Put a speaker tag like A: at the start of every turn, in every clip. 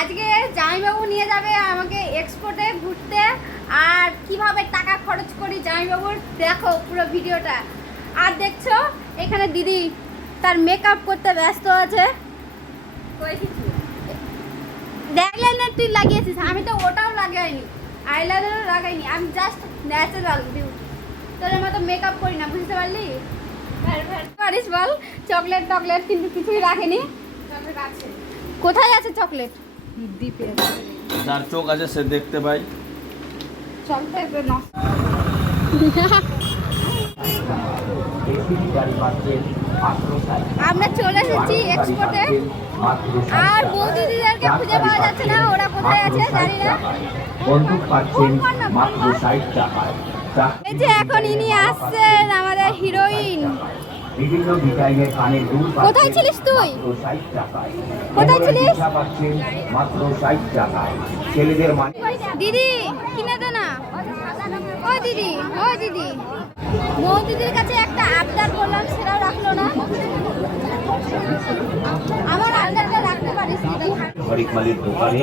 A: আজকে জামাইবাবু নিয়ে যাবে আমাকে এক্সপোর্টে ঘুরতে। আর কীভাবে টাকা খরচ করি জামাইবাবুর দেখো পুরো ভিডিওটা। আর দেখছ এখানে দিদি তার মেকআপ করতে ব্যস্ত আছে। আইলাইনার তুই লাগিয়েছিস? আমি তো ওটাও লাগাইনি আইলাইনারও লাগাইনি। আমি জাস্ট ন্যাচারাল বিউটি তোর মতো মেকআপ করি না বুঝতে পারলি? পারিস বল চকলেট টকলেট কিন্তু কিছুই রাখেনি। কোথায় আছে চকলেট দ্বীপে
B: যার চোখ আছে সে দেখতে পাই
A: আমরা চলে এসেছি এক্সপোর্টে আর বৌদিদিদেরকে খুঁজে পাওয়া যাচ্ছে না ওরা কোথায় আছে জানি না।
C: বন্দুক পাচ্ছেন মাত্র ষাট টাকায়
A: এই যে এখন ইনি আসছেন আমাদের হিরোইন।
C: বিভিন্ন ডিজাইনের কানের দুল
A: কোথায় ছিলিস তুই?
C: ষাট টাকায়।
A: কোথায় ছিলিস?
C: পাচ্ছেন মাত্র ষাট টাকায়। ছেলেদের মানে
A: দিদি কিনে দে না। ও দিদি ও দিদি। বৌদিদির কাছে একটা আবদার করলাম সেটাও রাখল না। আমার আবদারটা রাখতে পারিস দিদি
C: মালির দোকানে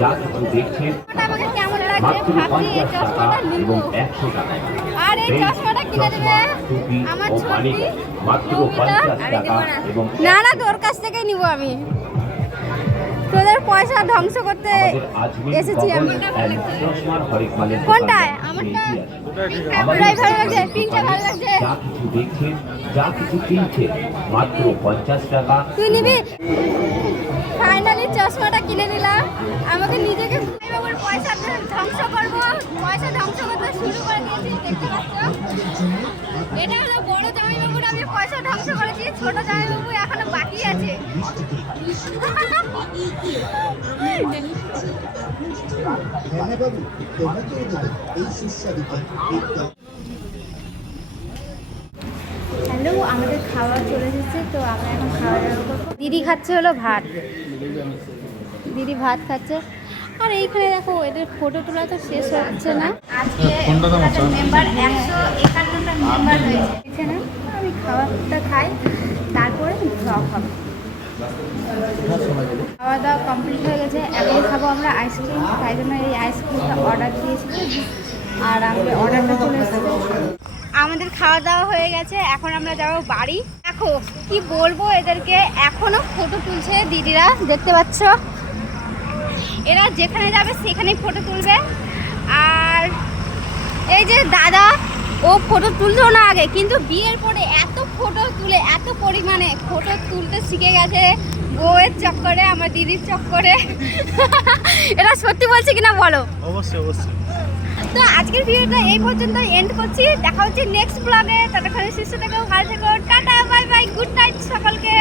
C: যা কিছু দেখছেন
A: আমাকে কেমন লাগছে? ভাবছি এই চশমাটা নিব
C: এবং একশো টাকায়।
A: আর এই চশমাটা
C: চশমা, টুপি ও মানিক মাত্র পঞ্চাশ টাকা এবং
A: না না তোর কাছ থেকেই নিব আমি তোদের পয়সা ধ্বংস করতে এসেছি আমি
C: ভবন and চশমার হরিক মালির
A: কোনটায়? আমারটা?
C: বেরিয়ে
A: ভালো লাগছে, পিঙ্কটা ভালো লাগছে।
C: যা কিছু দেখছেন যা কিছু কিনছেন মাত্র পঞ্চাশ টাকা
A: তুই নিবি ফাইনালি চশমাটা কিনে নিলাম আমাকে নিজেকে পয়সা ধ্বংস করব পয়সা ধ্বংস করতে হ্যালো, আমাদের খাওয়া চলে এসেছে, তো আমরা এখন খাওয়া দাওয়া দিদি খাচ্ছে হলো ভাত। দিদি ভাত খাচ্ছে। আর এইখানে দেখো এদের ফটো তোলা তো শেষ হচ্ছে না। আজকে মেম্বার একশো একান্নটা মেম্বার হয়েছে। এখানে আমি খাবারটা খাই তারপরে ব্লগ হবে। খাওয়া দাওয়া কমপ্লিট হয়ে গেছে এখন খাব আমরা আইসক্রিম তাই জন্য এই আইসক্রিমটা অর্ডার দিয়েছি। আর আমাদের অর্ডারটা চলে এসেছে। আমাদের খাওয়া দাওয়া হয়ে গেছে এখন আমরা যাব বাড়ি। দেখো কি বলব এদেরকে এখনও ফটো তুলছে দিদিরা দেখতে পাচ্ছ? এরা যেখানে যাবে সেখানেই ফটো তুলবে। আর এই যে দাদা ও ফটো তুলতো না আগে কিন্তু বিয়ের পরে এত ফটো তুলে এত পরিমাণে ফটো তুলতে শিখে গেছে। বউয়ের চক্করে আমার দিদির চক্করে। এটা সত্যি বলছে কিনা বলো?
B: অবশ্যই
A: তো আজকের ভিডিওটা এই পর্যন্ত এন্ড করছি। দেখা হচ্ছে নেক্সট ব্লগে ততক্ষণে শিশু থেকেও ভালো থেকো। Tata bye bye good night সকলকে।